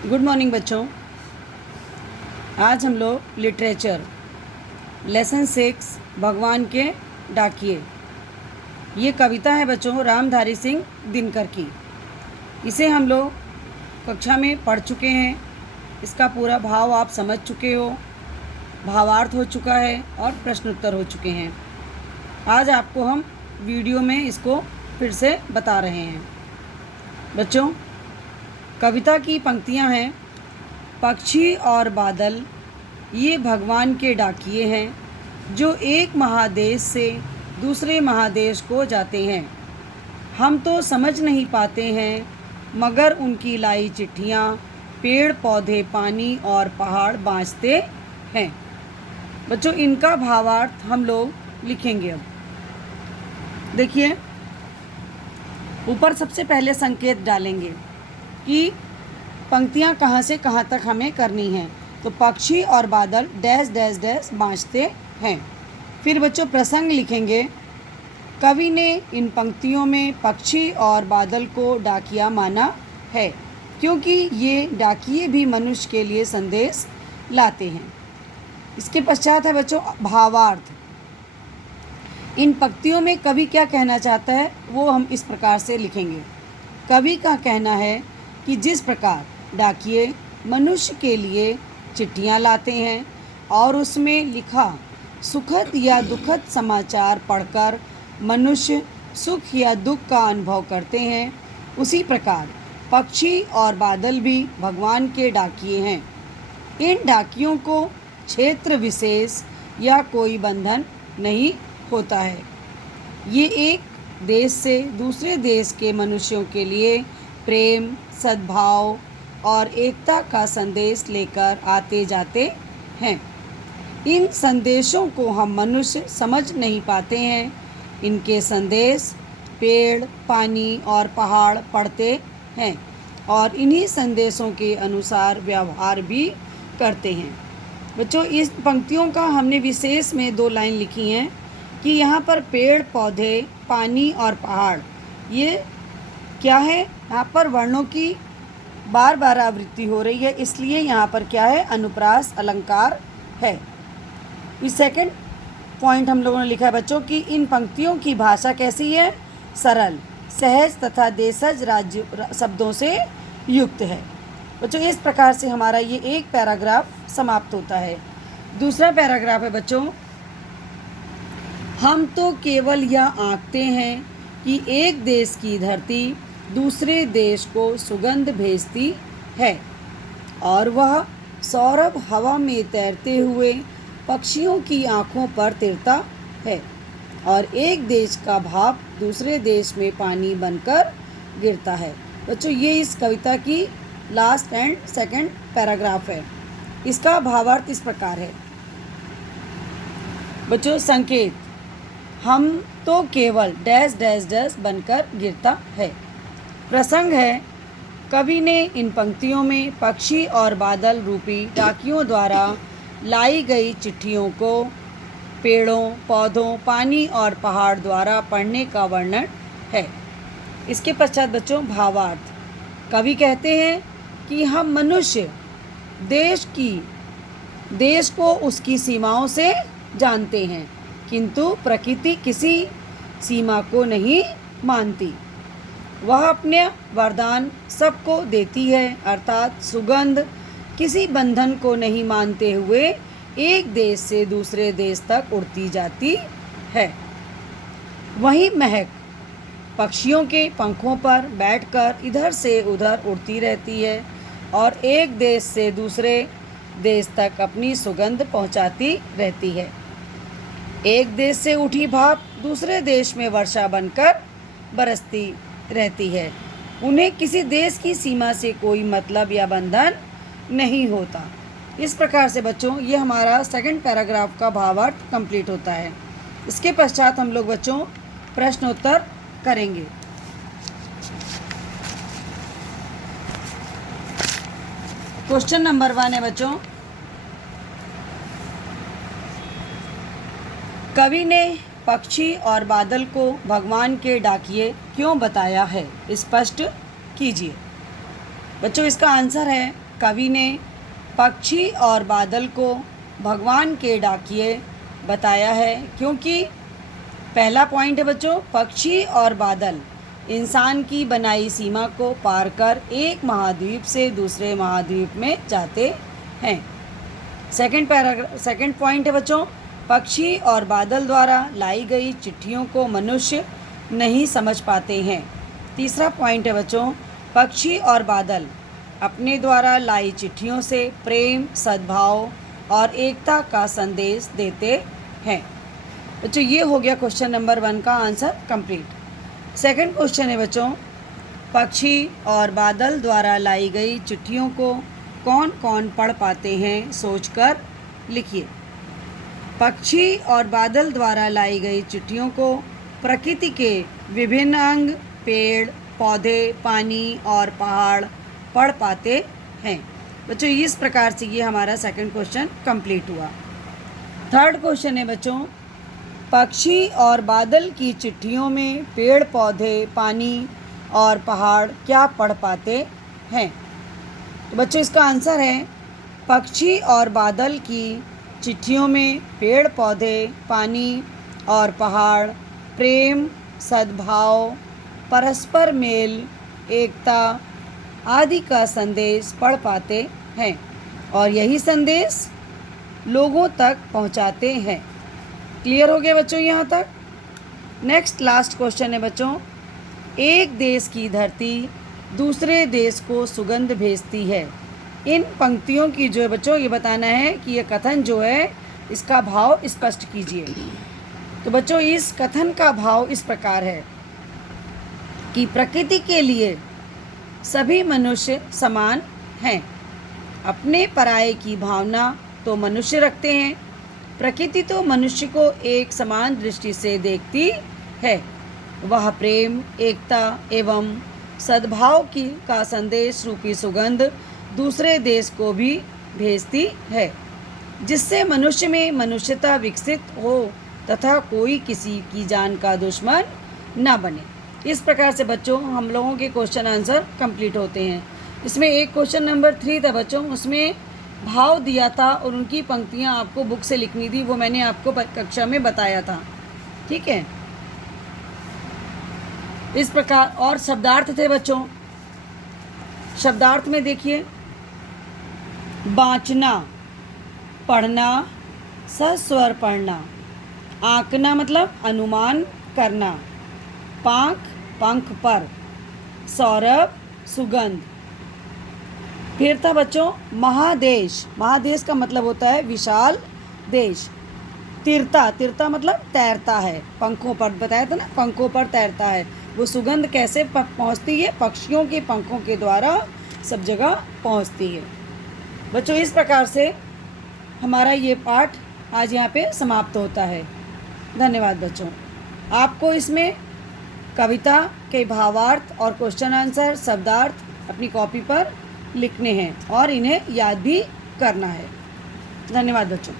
Good morning बच्चों। आज हम लोग लिटरेचर लेसन 6 भगवान के डाकिए, ये कविता है बच्चों रामधारी सिंह दिनकर की। इसे हम लोग कक्षा में पढ़ चुके हैं। इसका पूरा भाव आप समझ चुके हो, भावार्थ हो चुका है और प्रश्नोत्तर हो चुके हैं। आज आपको हम वीडियो में इसको फिर से बता रहे हैं। बच्चों, कविता की पंक्तियां हैं, पक्षी और बादल ये भगवान के डाकिए हैं जो एक महादेश से दूसरे महादेश को जाते हैं। हम तो समझ नहीं पाते हैं मगर उनकी लाई चिट्ठियाँ पेड़ पौधे पानी और पहाड़ बाँचते हैं। बच्चों, इनका भावार्थ हम लोग लिखेंगे। अब देखिए, ऊपर सबसे पहले संकेत डालेंगे कि पंक्तियाँ कहाँ से कहाँ तक हमें करनी हैं। तो पक्षी और बादल डैश डैश डैश बाँचते हैं। फिर बच्चों प्रसंग लिखेंगे। कवि ने इन पंक्तियों में पक्षी और बादल को डाकिया माना है क्योंकि ये डाकिए भी मनुष्य के लिए संदेश लाते हैं। इसके पश्चात है बच्चों भावार्थ। इन पंक्तियों में कवि क्या कहना चाहता है वो हम इस प्रकार से लिखेंगे। कवि का कहना है कि जिस प्रकार डाकिए मनुष्य के लिए चिट्ठियाँ लाते हैं और उसमें लिखा सुखद या दुखद समाचार पढ़कर मनुष्य सुख या दुख का अनुभव करते हैं, उसी प्रकार पक्षी और बादल भी भगवान के डाकिए हैं। इन डाकियों को क्षेत्र विशेष या कोई बंधन नहीं होता है। ये एक देश से दूसरे देश के मनुष्यों के लिए प्रेम, सद्भाव और एकता का संदेश लेकर आते जाते हैं। इन संदेशों को हम मनुष्य समझ नहीं पाते हैं। इनके संदेश पेड़, पानी और पहाड़ पढ़ते हैं और इन्हीं संदेशों के अनुसार व्यवहार भी करते हैं। बच्चों, इस पंक्तियों का हमने विशेष में 2 लाइन लिखी हैं कि यहाँ पर पेड़ पौधे पानी और पहाड़ ये क्या है, यहाँ पर वर्णों की बार बार आवृत्ति हो रही है, इसलिए यहाँ पर क्या है, अनुप्रास अलंकार है। इस सेकंड पॉइंट हम लोगों ने लिखा है बच्चों कि इन पंक्तियों की भाषा कैसी है, सरल, सहज तथा देशज राज्य शब्दों से युक्त है। बच्चों, इस प्रकार से हमारा ये एक पैराग्राफ समाप्त होता है। दूसरा पैराग्राफ है बच्चों, हम तो केवल यह आंकते हैं कि एक देश की धरती दूसरे देश को सुगंध भेजती है और वह सौरभ हवा में तैरते हुए पक्षियों की आँखों पर तिरता है और एक देश का भाप दूसरे देश में पानी बनकर गिरता है। बच्चों, ये इस कविता की लास्ट एंड सेकंड पैराग्राफ है। इसका भावार्थ इस प्रकार है। बच्चों, संकेत, हम तो केवल डैश डैश डैश बनकर गिरता है। प्रसंग है, कवि ने इन पंक्तियों में पक्षी और बादल रूपी डाकियों द्वारा लाई गई चिट्ठियों को पेड़ों, पौधों, पानी और पहाड़ द्वारा पढ़ने का वर्णन है। इसके पश्चात बच्चों भावार्थ। कवि कहते हैं कि हम मनुष्य देश को उसकी सीमाओं से जानते हैं किंतु प्रकृति किसी सीमा को नहीं मानती। वह अपने वरदान सबको देती है, अर्थात सुगंध किसी बंधन को नहीं मानते हुए एक देश से दूसरे देश तक उड़ती जाती है। वही महक पक्षियों के पंखों पर बैठकर इधर से उधर उड़ती रहती है और एक देश से दूसरे देश तक अपनी सुगंध पहुंचाती रहती है। एक देश से उठी भाप दूसरे देश में वर्षा बनकर बरसती रहती है। उन्हें किसी देश की सीमा से कोई मतलब या बंधन नहीं होता। इस प्रकार से बच्चों ये हमारा सेकंड पैराग्राफ का भावार्थ कंप्लीट होता है। इसके पश्चात हम लोग बच्चों प्रश्नोत्तर करेंगे। क्वेश्चन नंबर 1 है बच्चों, कवि ने पक्षी और बादल को भगवान के डाकिए क्यों बताया है, स्पष्ट कीजिए। बच्चों, इसका आंसर है कवि ने पक्षी और बादल को भगवान के डाकिए बताया है, क्योंकि पहला पॉइंट है बच्चों, पक्षी और बादल इंसान की बनाई सीमा को पार कर एक महाद्वीप से दूसरे महाद्वीप में जाते हैं। सेकंड पॉइंट है बच्चों, पक्षी और बादल द्वारा लाई गई चिट्ठियों को मनुष्य नहीं समझ पाते हैं। तीसरा पॉइंट है बच्चों, पक्षी और बादल अपने द्वारा लाई चिट्ठियों से प्रेम, सद्भाव और एकता का संदेश देते हैं। बच्चों ये हो गया क्वेश्चन नंबर 1 का आंसर कंप्लीट। सेकंड क्वेश्चन है बच्चों, पक्षी और बादल द्वारा लाई गई चिट्ठियों को कौन कौन पढ़ पाते हैं, सोचकर लिखिए। पक्षी और बादल द्वारा लाई गई चिट्ठियों को प्रकृति के विभिन्न अंग, पेड़, पौधे, पानी और पहाड़ पढ़ पाते हैं। बच्चों इस प्रकार से ये हमारा सेकंड क्वेश्चन कंप्लीट हुआ। थर्ड क्वेश्चन है बच्चों, पक्षी और बादल की चिट्ठियों में पेड़, पौधे, पानी और पहाड़ क्या पढ़ पाते हैं? तो बच्चों इसका आंसर है, पक्षी और बादल की चिट्ठियों में पेड़, पौधे, पानी और पहाड़ प्रेम, सद्भाव, परस्पर मेल, एकता आदि का संदेश पढ़ पाते हैं और यही संदेश लोगों तक पहुंचाते हैं। क्लियर हो गया बच्चों यहाँ तक? नेक्स्ट लास्ट क्वेश्चन है बच्चों, एक देश की धरती दूसरे देश को सुगंध भेजती है। इन पंक्तियों की जो है बच्चों ये बताना है कि ये कथन जो है इसका भाव स्पष्ट कीजिए। तो बच्चों इस कथन का भाव इस प्रकार है कि प्रकृति के लिए सभी मनुष्य समान हैं। अपने पराये की भावना तो मनुष्य रखते हैं, प्रकृति तो मनुष्य को एक समान दृष्टि से देखती है। वह प्रेम, एकता एवं सद्भाव का संदेश रूपी सुगंध दूसरे देश को भी भेजती है, जिससे मनुष्य में मनुष्यता विकसित हो तथा कोई किसी की जान का दुश्मन न बने। इस प्रकार से बच्चों हम लोगों के क्वेश्चन आंसर कंप्लीट होते हैं। इसमें एक क्वेश्चन नंबर 3 था बच्चों, उसमें भाव दिया था और उनकी पंक्तियां आपको बुक से लिखनी थी, वो मैंने आपको कक्षा में बताया था। ठीक है, इस प्रकार। और शब्दार्थ थे बच्चों, शब्दार्थ में देखिए, बाँचना, पढ़ना, सस्वर पढ़ना, आंकना मतलब अनुमान करना, पांख पंख पर, सौरभ सुगंध। फिर था बच्चों महादेश, महादेश का मतलब होता है विशाल देश। तिरता, तिरता मतलब तैरता है, पंखों पर बताया था ना, पंखों पर तैरता है। वो सुगंध कैसे पहुंचती है? पक्षियों के पंखों के द्वारा सब जगह पहुंचती है। बच्चों इस प्रकार से हमारा ये पाठ आज यहाँ पे समाप्त होता है। धन्यवाद बच्चों। आपको इसमें कविता के भावार्थ और क्वेश्चन आंसर शब्दार्थ अपनी कॉपी पर लिखने हैं और इन्हें याद भी करना है। धन्यवाद बच्चों।